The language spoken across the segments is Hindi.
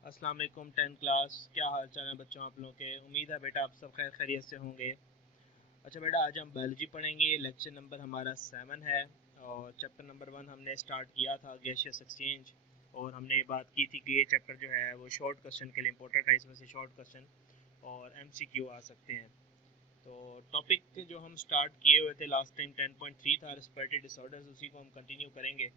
अस्सलाम वालेकुम 10 क्लास। क्या हाल चाल है बच्चों आप लोगों के। उम्मीद है बेटा आप सब खैर खैरियत से होंगे। अच्छा बेटा, आज हम बायोलॉजी पढ़ेंगे। लेक्चर नंबर हमारा 7 है और चैप्टर नंबर 1 हमने स्टार्ट किया था गैसियस एक्सचेंज। और हमने ये बात की थी कि ये चैप्टर जो है वो शॉर्ट क्वेश्चन के लिए इंपॉर्टेंट है। इसमें से शॉर्ट क्वेश्चन और MCQ आ सकते हैं। तो टॉपिक जो हम स्टार्ट किए हुए थे लास्ट टाइम 10.3 था रेस्पिरेटरी डिसऑर्डर्स, उसी को हम कंटिन्यू करेंगे।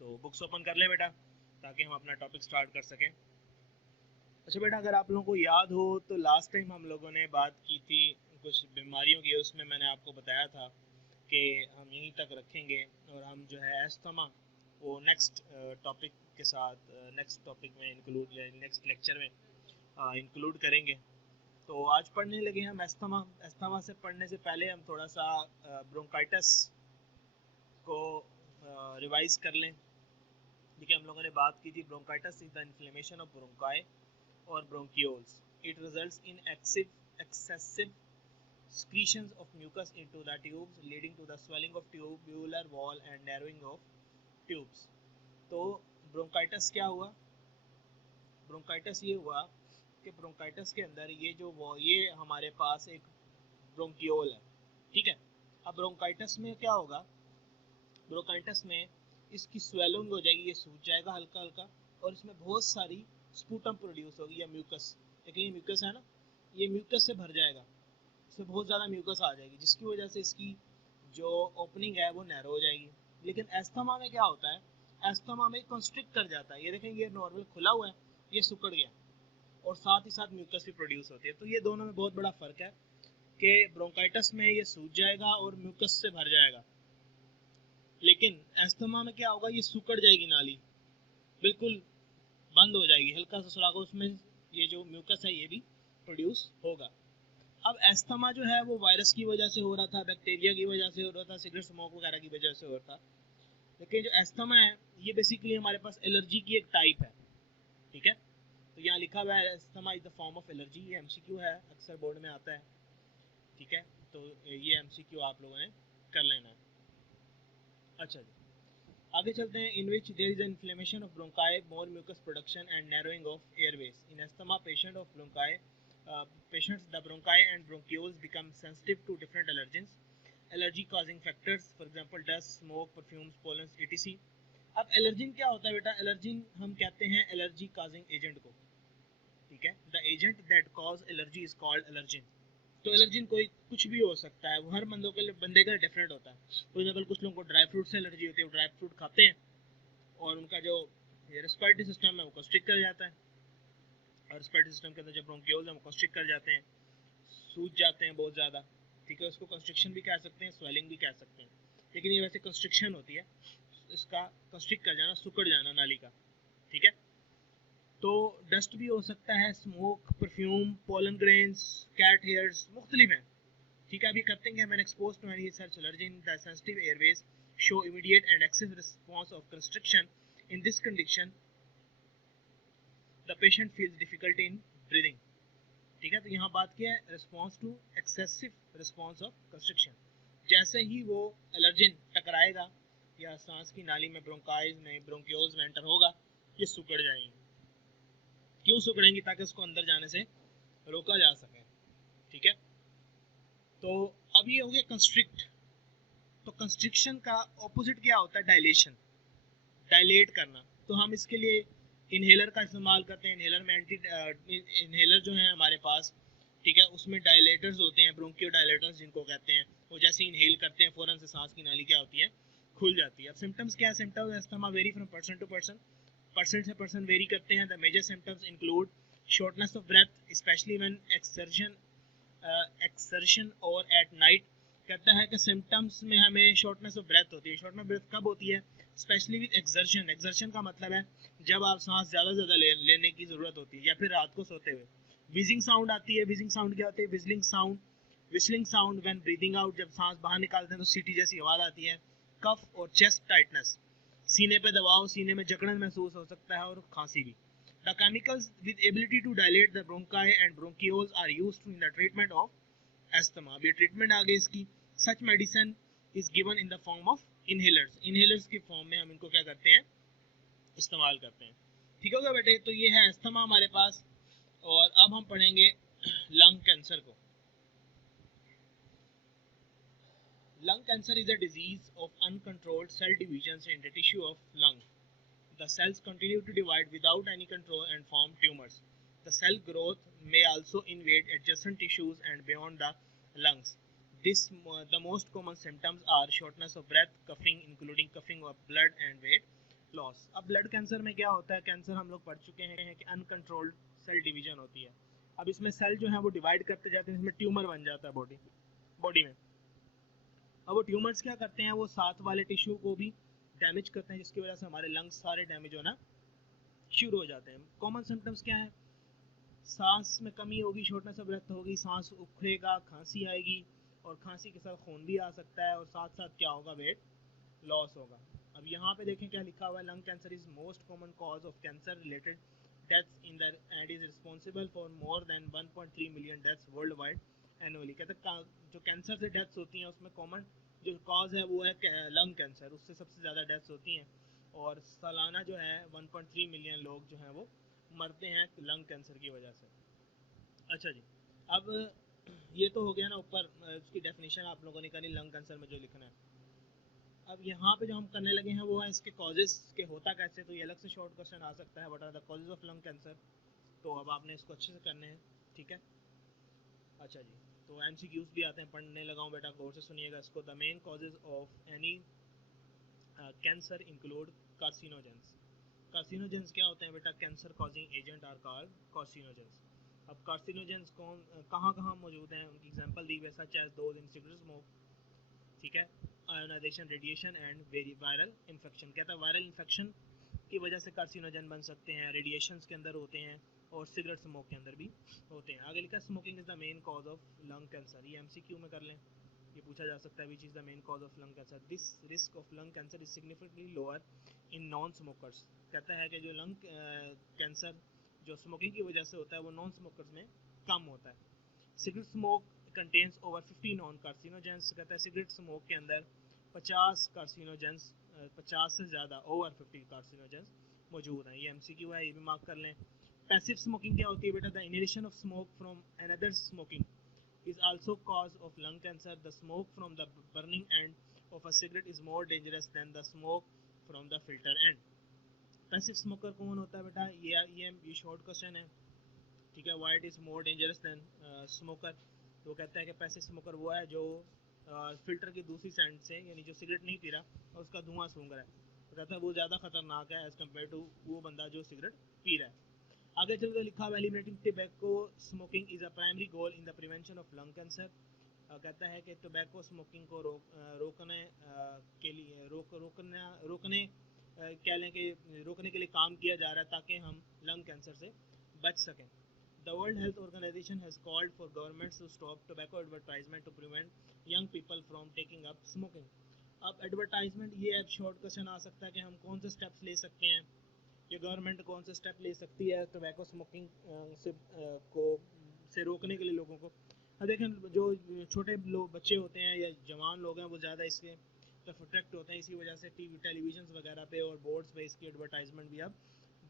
तो बुक्स ओपन कर लें बेटा ताकि हम अपना टॉपिक स्टार्ट कर सकें। अच्छा बेटा, अगर आप लोगों को याद हो तो लास्ट टाइम हम लोगों ने बात की थी कुछ बीमारियों की। उसमें मैंने आपको बताया था कि हम यहीं तक रखेंगे और हम जो है एस्थमा वो नेक्स्ट टॉपिक के साथ नेक्स्ट टॉपिक में इंक्लूड नेक्स्ट लेक्चर में इंक्लूड करेंगे। तो आज पढ़ने लगे हम एस्थमा। एस्थमा से पढ़ने से पहले हम थोड़ा सा ब्रोंकाइटिस को रिवाइज कर लें। देखिए, हम लोगों ने बात की थी bronchitis is the inflammation of bronchi or bronchioles. It results in excessive secretions of mucus into the tubes, leading to the swelling of tubular wall and narrowing of tubes. तो ब्रोंकाइटिस क्या हुआ? ब्रोंकाइटिस ये हुआ कि ब्रोंकाइटिस के अंदर ये हमारे पास एक ब्रोंकियोल है, ठीक है। अब ब्रोंकाइटिस में क्या होगा? ब्रोंकाइटिस में इसकी स्वेलिंग हो जाएगी, ये सूज जाएगा हल्का हल्का और इसमें बहुत सारी स्पूटम प्रोड्यूस होगी या म्यूकस। लेकिन ये म्यूकस है ना, ये म्यूकस से भर जाएगा, इसमें बहुत ज़्यादा म्यूकस आ जाएगी जिसकी वजह से इसकी जो ओपनिंग है वो नैरो हो जाएगी। लेकिन एस्थमा में क्या होता है? एस्थमा में कंस्ट्रिक्ट कर जाता है। ये देखेंगे, ये नॉर्मल खुला हुआ है, ये सिकुड़ गया और साथ ही साथ म्यूकस भी प्रोड्यूस होती है। तो ये दोनों में बहुत बड़ा फर्क है कि ब्रोंकाइटिस में ये सूज जाएगा और म्यूकस से भर जाएगा, लेकिन एस्थमा में क्या होगा? ये सिकुड़ जाएगी नाली, बिल्कुल बंद हो जाएगी, हल्का सा सुराख, उसमें ये जो म्यूकस है ये भी प्रोड्यूस होगा। अब एस्थमा जो है वो वायरस की वजह से हो रहा था, बैक्टीरिया की वजह से हो रहा था, सिगरेट स्मोक वगैरह की वजह से हो रहा था। लेकिन जो एस्थमा है ये बेसिकली हमारे पास एलर्जी की एक टाइप है, ठीक है। तो यहाँ लिखा हुआ है asthma is the form of allergy. ये MCQ है, अक्सर बोर्ड में आता है, ठीक है। तो ये MCQ आप लोगों ने कर लेना है। अच्छा जी, आगे चलते हैं। In which there is inflammation of bronchi, more mucus production and narrowing of airways in asthma patient of bronchi patients the bronchi and bronchioles become sensitive to different allergens, allergy causing factors, for example dust, smoke, perfumes, pollens, etc. अब एलर्जिन क्या होता है बेटा? एलर्जिन हम कहते हैं एलर्जी काजिंग एजेंट को, ठीक है। The agent that cause allergy is called allergen. तो एलर्जिन कोई कुछ भी हो सकता है, वो हर बंदे का डिफरेंट होता है। फॉर एग्जाम्पल कुछ लोगों को ड्राई फ्रूट से एलर्जी होती है, वो ड्राई फ्रूट खाते हैं और उनका जो रेस्पिरेटरी सिस्टम है वो कंस्ट्रिक्ट कर जाता है, और रेस्पिरेटरी सिस्टम के अंदर जो ब्रोंकियोल्स हैं वो कंस्ट्रिक्ट कर जाते हैं, सूज जाते हैं बहुत ज़्यादा, ठीक है। उसको कंस्ट्रिक्शन भी कह सकते हैं, स्वेलिंग भी कह सकते हैं, लेकिन ये वैसे कंस्ट्रिक्शन होती है, इसका कंस्ट्रिक्ट कर जाना, सुकड़ जाना नाली का, ठीक है। तो डस्ट भी हो सकता है, smoke, perfume, pollen grains, cat hairs, मुख्तलिफ हैं, ठीक है। अभी करते हैं when exposed to any such allergen the sensitive airways show immediate and excessive response of constriction. In this condition the patient feels difficulty in breathing, ठीक है। तो यहाँ बात किया है response to excessive response of constriction. जैसे ही वो एलर्जिन टकराएगा या सांस की नाली में ब्रोंकाइज में ब्रोंकियोल्स में एंटर होगा, ये सिकुड़ जाएंगे। क्यों सिकुड़ेंगी? ताकि उसको अंदर जाने से रोका जा सके, ठीक है। तो अब ये हो गया कंस्ट्रिक्ट। तो कंस्ट्रिक्शन का ऑपोजिट क्या होता है? डायलेशन, डायलेट करना। तो हम इसके लिए इनहेलर का इस्तेमाल करते हैं। इनहेलर में इनहेलर जो है हमारे पास, ठीक है, उसमें डायलेटर्स होते हैं, ब्रोंकियो डायलेटर्स जिनको कहते हैं। वो जैसे इनहेल करते हैं फौरन से सांस की नाली क्या होती है? खुल जाती है। अब सिम्टम्स क्या है? Symptoms asthma vary from person to person, person से पर्सन वेरी करते हैं। The major symptoms include shortness of breath specially when exertion और एट नाइट। कहता है कि सिम्टम्स में हमें शॉर्टनेस ऑफ ब्रेथ होती है। शॉर्टनेस ब्रेथ कब होती है? Specially with exertion. एक्सर्शन का मतलब है जब आप सांस ज़्यादा लेने की ज़रूरत होती है या फिर रात को सोते हुए। विजिंग साउंड आती है। विजिंग साउंड क्या होती है? विजलिंग sound, whistling sound when breathing out, जब सांस बाहर निकालते हैं तो सीटी जैसी आवाज़ आती है। कफ और चेस्ट टाइटनेस, सीने पे दबाव, सीने में जकड़न महसूस हो सकता है और खांसी भी। The chemicals with ability to dilate the bronchi and bronchioles are used in the treatment of asthma. अब ये ट्रीटमेंट आ गई इसकी। Such medicine is given in the form of inhalers. Inhalers की फॉर्म में हम इनको क्या करते हैं? इस्तेमाल करते हैं। ठीक हो गया बेटे। तो ये है अस्थमा हमारे पास। और अब हम पढ़ेंगे लंग कैंसर को। Lung cancer is a disease of uncontrolled cell division in the tissue of lung. The cells continue to divide without any control and form tumors. The cell growth may also invade adjacent tissues and beyond the lungs. The most common symptoms are shortness of breath, coughing, including coughing of blood and weight loss. अब ब्लड कैंसर में क्या होता है? कैंसर हम लोग पढ़ चुके हैं कि अनकंट्रोल्ड सेल डिवीजन होती है। अब इसमें सेल जो है वो डिवाइड करते जाते हैं, इसमें ट्यूमर बन जाता है बॉडी में। अब वो ट्यूमर्स क्या करते हैं? वो साथ वाले टिश्यू को भी डैमेज करते हैं, जिसकी वजह से हमारे लंग्स सारे डैमेज होना शुरू हो जाते हैं। कॉमन सिम्टम्स क्या है? सांस में कमी होगी, शॉर्टनेस ऑफ ब्रेथ होगी, सांस उखड़ेगा, खांसी आएगी, और खांसी के साथ खून भी आ सकता है, और साथ साथ क्या होगा? वेट लॉस होगा। अब यहाँ पे देखें क्या लिखा हुआ है? Lung cancer is most common cause of cancer related deaths in the end is responsible for more than 1.3 million deaths world wide annually. कहते हैं जो कैंसर से डेथ्स होती हैं उसमें कॉमन जो कॉज है वो है लंग कैंसर, उससे सबसे ज़्यादा डेथ्स होती हैं, और सालाना जो है 1.3 मिलियन लोग जो हैं वो मरते हैं लंग कैंसर की वजह से। अच्छा जी, अब ये तो हो गया ना ऊपर उसकी डेफिनेशन आप लोगों ने करी लंग कैंसर में जो लिखना है। अब यहाँ पे जो हम करने लगे हैं वो है इसके कॉजेस के होता कैसे, तो ये अलग से शॉर्ट क्वेश्चन आ सकता है, what are the causes of lung cancer. तो अब आपने इसको अच्छे से करने हैं, ठीक है। अच्छा जी, तो एमसीक्यूज भी आते हैं, पढ़ने लगा हूँ बेटा, गौर से सुनिएगा इसको। The main causes of any cancer include carcinogens. Carcinogens क्या होते हैं बेटा? Cancer causing agent are called carcinogens. अब कार्सिनोजेंस कौन कहाँ कहाँ मौजूद हैं? उनकी एग्जांपल दी हुई, such as those in cigarette smoke, ठीक है, ionization, radiation and very viral infection. कहता है वायरल इन्फेक्शन की वजह से कार्सिनोजन बन सकते हैं, रेडिएशंस के अंदर होते हैं, और सिगरेट स्मोक के अंदर भी होते हैं। आगे लिखा smoking is the main cause of lung cancer. ये एमसीक्यू में कर लें, ये पूछा जा सकता है which is the main cause of lung cancer. This risk of lung cancer is significantly lower in non smokers. कहता है कि जो लंग कैंसर जो स्मोकिंग की वजह से होता है वो नॉन स्मोकर्स में कम होता है। Cigarette smoke contains over 50 non carcinogens. कहता है सिगरेट स्मोक के अंदर 50 कार्सिनोजेंस, 50 से ज़्यादा, ओवर 50 कार्सिनोजेंस मौजूद हैं। ये एमसीक्यू है, ये भी मार्क कर लें। पैसिव स्मोकिंग क्या होती है बेटा? The inhalation of smoke from another smoking is also cause of lung cancer. The smoke from the burning end of a cigarette is more dangerous than the smoke from the filter end. Passive smoker कौन होता है बेटा? ये शॉर्ट क्वेश्चन है, ठीक है। Why it is more dangerous than smoker? तो कहता है कि पैसिव स्मोकर वो है जो फिल्टर की दूसरी साइड से, यानी जो सिगरेट नहीं पी रहा और उसका धुआं सूंघ रहा है, तो कहता है वो ज़्यादा खतरनाक है एज कम्पेयर टू वो बंदा जो सिगरेट पी रहा है। आगे चल के लिखा हुआ eliminating tobacco smoking is a primary goal in the prevention of lung cancer. कहता है कि टोबैको स्मोकिंग को रोकने के लिए रोकने क्या लें कि रोकने के लिए काम किया जा रहा है ताकि हम लंग कैंसर से बच सकें। The World Health Organization has called for governments to stop tobacco advertisement to prevent young people from taking up smoking. अब एडवर्टाइजमेंट, ये अब शॉर्ट क्वेश्चन आ सकता है कि हम कौन से स्टेप्स ले सकते हैं, ये गवर्नमेंट कौन से स्टेप ले सकती है टोबैको स्मोकिंग से रोकने के लिए लोगों को। अब देखें जो छोटे लोग बच्चे होते हैं या जवान लोग हैं वो ज़्यादा इसके तरफ अट्रैक्ट होते हैं, इसी वजह से टीवी टेलीविजन वगैरह पे और बोर्ड्स पे इसकी एडवर्टाइजमेंट भी अब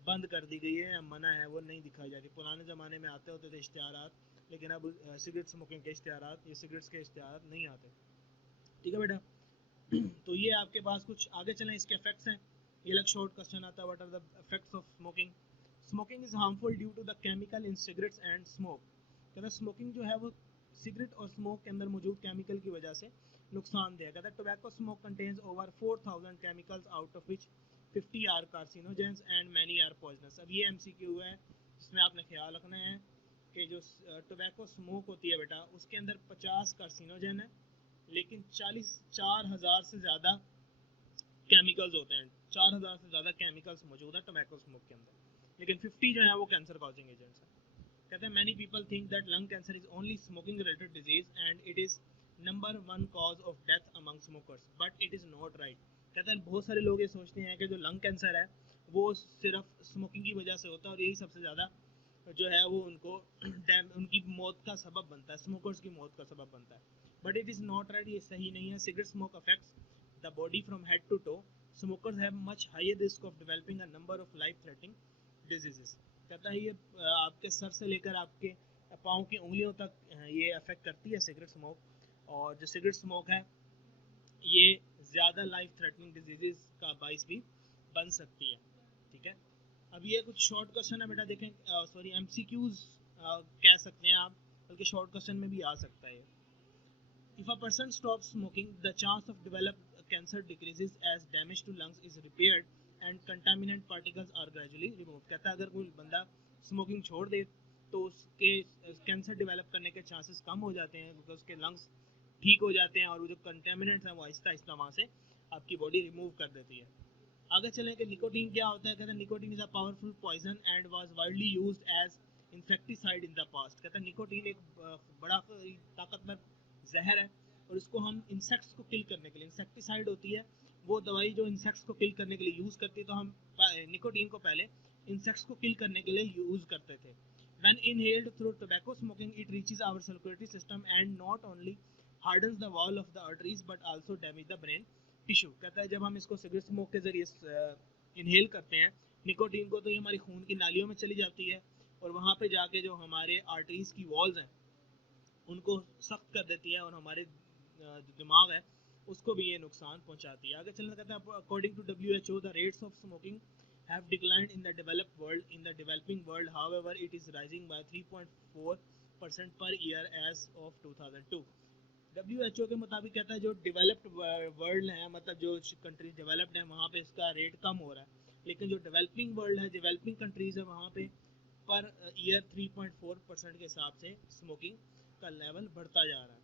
बंद कर दी गई है, मना है, वो नहीं दिखाई जाती। पुराने ज़माने में आते होते थे इश्तिहारात, लेकिन अब सिगरेट स्मोकिंग के इश्तिहारात, ये सिगरेट्स के इश्तिहारात नहीं आते, ठीक है बेटा। तो ये आपके पास कुछ आगे चलें इसके इफेक्ट्स हैं। ये अलग शॉर्ट क्वेश्चन आता है, what are the effects of smoking. Smoking is harmful due to the chemical in cigarettes and smoke. कहता है स्मोकिंग जो है वो सिगरेट और स्मोक के अंदर मौजूद केमिकल की वजह से नुकसानदेह। कहता है tobacco smoke contains over 4000 chemicals out of which 50 are carcinogens and many are poisonous. अब ये एमसीक्यू है जिसमें आपने ख्याल रखना है कि जो टोबैको स्मोक होती है बेटा उसके अंदर 50 कार्सिनोजन है, लेकिन 4,000 से ज़्यादा केमिकल्स होते हैं, 4,000 से ज़्यादा केमिकल्स मौजूद है टोबैको स्मोक के अंदर, लेकिन 50 जो है वो कैंसर कॉजिंग एजेंट्स हैं। कहते हैं many people think that lung cancer is only smoking related disease and it is number 1 cause of death among smokers, but it is not right. कहते हैं बहुत सारे लोग ये सोचते हैं कि जो लंग कैंसर है वो सिर्फ स्मोकिंग की वजह से होता है और यही सबसे ज़्यादा जो है वो उनको उनकी मौत का सबब बनता है, स्मोकर्स की मौत का सबब बनता है, but it is not right, ये सही नहीं है। Cigarette smoke affects the body from head to toe. Smokers have much higher risk of developing a number of life-threatening diseases. कहता है ये आपके सर से लेकर आपके पाँव की उंगलियों तक ये अफेक्ट करती है सिगरेट स्मोक, और जो सिगरेट स्मोक है ये ज़्यादा लाइफ थ्रेटनिंग डिजीजेस का बाइस भी बन सकती है। ठीक है, अब ये कुछ शॉर्ट क्वेश्चन है बेटा, देखें सॉरी एमसीक्यूज कह सकते हैं आप, बल्कि शॉर्ट क्वेश्चन में भी आ सकता है। If a person stops smoking, the chance of develop cancer decreases as damage to lungs is repaired and contaminant particles are gradually removed। कहता है अगर कोई बंदा स्मोकिंग छोड़ दे तो उसके कैंसर डेवलप करने के चांसेस कम हो जाते हैं, क्योंकि उसके लंग्स ठीक हो जाते हैं और वो जो कंटेमिनेंट्स हैं वो आहिस्ता आहिस्ता वहाँ से आपकी बॉडी रिमूव कर देती है। आगे चलें कि निकोटीन क्या होता है। कहते हैं nicotine is a powerful poison and was widely used as insecticide in the past. कहता है निकोटीन एक बड़ा ताकतवर जहर है और इसको हम इंसेक्ट्स को किल करने के लिए, इंसेक्टिसाइड होती है वो दवाई जो इंसेक्ट्स को किल करने के लिए यूज़ करती है, तो हम निकोटीन को पहले इंसेक्ट्स को किल करने के लिए यूज़ करते थे। When inhaled through tobacco smoking, it reaches our circulatory system and not only hardens the wall of the arteries but also damage the brain tissue। कहता है जब हम इसको सिगरेट स्मोक के जरिए इनहेल करते हैं निकोटीन को, तो ये हमारी खून की नालियों में चली जाती है और वहाँ पे जाके जो हमारे आर्टरीज की वॉल्स हैं उनको सख्त कर देती है और हमारे जो दिमाग है उसको भी ये नुकसान पहुंचाती है। आगे चलना कहता है according to WHO the rates of smoking have declined in the developed world. In the developing world, however, it is rising by 3.4% per year as of 2002। WHO के मुताबिक कहता है जो डेवलप्ड वर्ल्ड है, मतलब जो कंट्रीज डेवलप्ड है वहाँ पे इसका रेट कम हो रहा है, लेकिन जो डेवलपिंग वर्ल्ड है, डेवलपिंग कंट्रीज है, वहाँ पे पर ईयर 3.4% के हिसाब से स्मोकिंग का लेवल बढ़ता जा रहा है।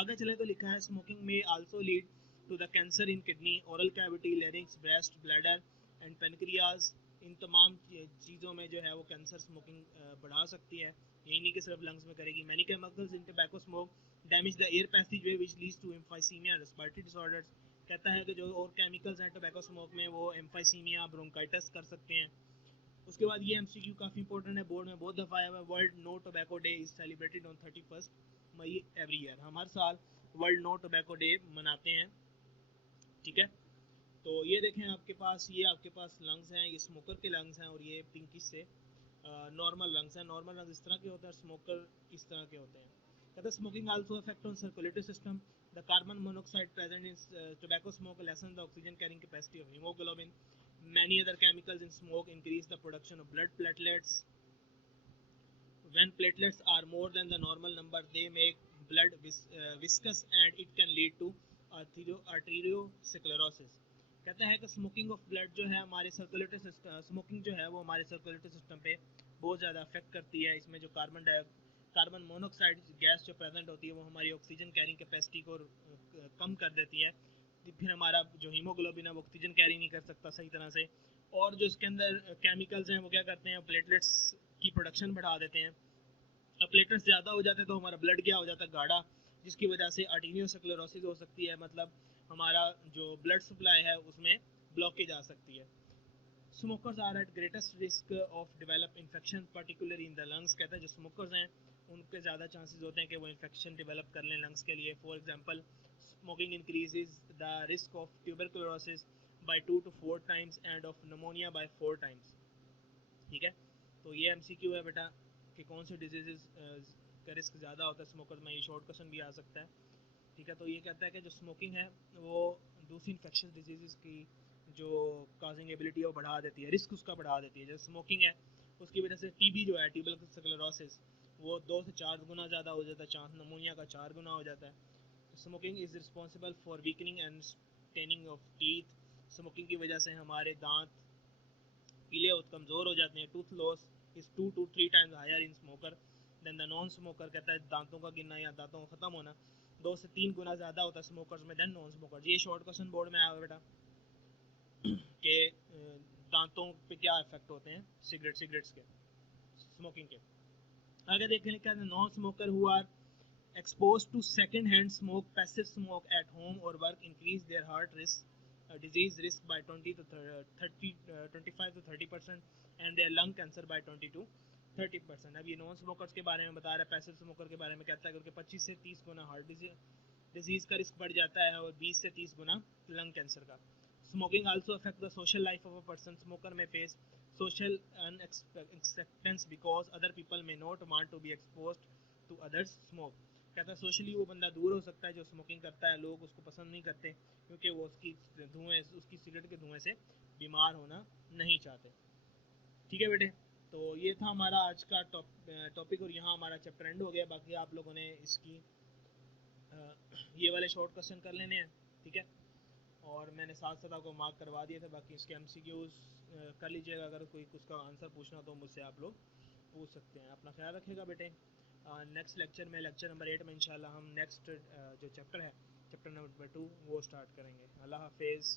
आगे चले तो लिखा है स्मोकिंग में also lead to the cancer in kidney, oral cavity, larynx, breast, bladder and pancreas. इन तमाम चीज़ों में जो है वो कैंसर स्मोकिंग बढ़ा सकती है, यही नहीं कि सिर्फ लंग्स में करेगी। Many chemicals in tobacco smoke damage the air passageway which leads to emphysema and respiratory disorders. कहता है कि जो और केमिकल्स हैं टोबैको स्मोक में वो एम्फाइसीमिया, ब्रोंकाइटिस कर सकते हैं। उसके बाद ये एमसीक्यू काफ़ी इंपॉर्टेंट है, बोर्ड में बहुत दफ़ा आया हुआ है। World no tobacco day is celebrated on 31 May every year. हम हर साल वर्ल्ड नो टोबैको डे मनाते हैं। ठीक है, तो ये देखें आपके पास, ये आपके पास लंग्स हैं, ये स्मोकर के लंग्स हैं और ये पिंकिश से नॉर्मल लंग्स हैं। नॉर्मल लंग्स इस तरह के होते हैं, स्मोकर इस तरह के होते हैं। कहते हैं smoking also affect on circulatory system. The carbon monoxide present in tobacco smoke lesson the oxygen carrying capacity of haemoglobin. Many other chemicals in smoke increase the production of blood platelets. When platelets are more than the normal number, they make blood viscous and it can lead to arteriosclerosis। कहता है कि स्मोकिंग ऑफ ब्लड जो है हमारे सर्कुलेटरी सिस्टम, स्मोकिंग जो है वो हमारे सर्कुलेटरी सिस्टम पे बहुत ज़्यादा अफेक्ट करती है। इसमें जो कार्बन मोनोऑक्साइड गैस जो प्रेजेंट होती है वो हमारी ऑक्सीजन कैरिंग कैपेसिटी को कम कर देती है, फिर हमारा जो हीमोग्लोबिन है वो ऑक्सीजन कैरी नहीं कर सकता सही तरह से। और जो इसके अंदर केमिकल्स हैं वो क्या करते हैं, प्लेटलेट्स की प्रोडक्शन बढ़ा देते हैं। अब प्लेटलेट्स ज़्यादा हो जाते हैं तो हमारा ब्लड क्या हो जाता है, गाढ़ा, जिसकी वजह से आर्टीरियोस्क्लेरोसिस हो सकती है, मतलब हमारा जो ब्लड सप्लाई है उसमें ब्लॉकेज आ सकती है। Smokers are at greatest risk of develop infection particularly in the lungs. कहता है जो स्मोकर्स हैं उनके ज़्यादा चांसेस होते हैं कि वो इन्फेक्शन डेवलप कर लें लंग्स के लिए। For example smoking increases the risk of tuberculosis by 2 to 4 times and of pneumonia by 4 times। ठीक है, तो ये एमसीक्यू है बेटा कि कौन से डिजीजेस का रिस्क ज़्यादा होता है स्मोकर में, ये शॉर्ट क्वेश्चन भी आ सकता है। ठीक है, तो ये कहता है कि जो स्मोकिंग है वो दूसरी इन्फेक्शस डिजीज़ की जो काजिंग एबिलिटी है वो बढ़ा देती है, रिस्क उसका बढ़ा देती है। जैसे स्मोकिंग है उसकी वजह से टीबी जो है, ट्यूबरकुलोसिस, वो 2 से 4 गुना ज़्यादा हो जाता है, चांस नमोनिया का 4 गुना हो जाता है। Smoking is responsible for weakening and staining of teeth. Smoking की वजह से हमारे दांत पीले और कमज़ोर हो जाते हैं। Tooth loss is 2 to 3 times higher in smoker than the non smoker. कहता है दांतों का गिरना या दांतों का ख़त्म होना 2 से 3 गुना ज़्यादा होता है स्मोकर्स में देन नॉन स्मोकर। ये शॉर्ट क्वेश्चन बोर्ड में आया हुआ बेटा कि दांतों पे क्या इफेक्ट होते हैं सिगरेट्स के, स्मोकिंग के। आगे देखने का non smoker who are exposed to second hand smoke, passive smoke at home or work increase their heart risk, disease risk by 20 to 30 25 to 30% and their lung cancer by 20 to 30%। अब ये नॉन स्मोकर्स के बारे में बता रहा है, पैसिव स्मोकर के बारे में कहता है कि उनके 25 से 30 गुना हार्ट डिजीज का रिस्क बढ़ जाता है और 20 से 30 गुना लंग कैंसर का। Smoking also affect the social life of a person. Smoker में face social acceptance because other people may not want to be exposed to others smoke। कहता है सोशली वो बंदा दूर हो सकता है जो स्मोकिंग करता है, लोग उसको पसंद नहीं करते क्योंकि वो उसकी सिगरेट के धुएं से बीमार होना नहीं चाहते। ठीक है बेटे, तो ये था हमारा आज का टॉपिक और यहाँ हमारा चैप्टर एंड हो गया। बाकी आप लोगों ने इसकी ये वाले शॉर्ट क्वेश्चन कर लेने हैं, ठीक है, और मैंने साथ साथ आपको मार्क करवा दिए थे। बाकी इसके एमसीक्यूज कर लीजिएगा, अगर कोई उसका आंसर पूछना तो मुझसे आप लोग पूछ सकते हैं। अपना ख्याल रखिएगा बेटे। नेक्स्ट लेक्चर में, लेक्चर नंबर 8 में इंशाल्लाह हम नेक्स्ट जो चैप्टर है, चैप्टर नंबर 2 वो स्टार्ट करेंगे। अल्लाह हाफिज़।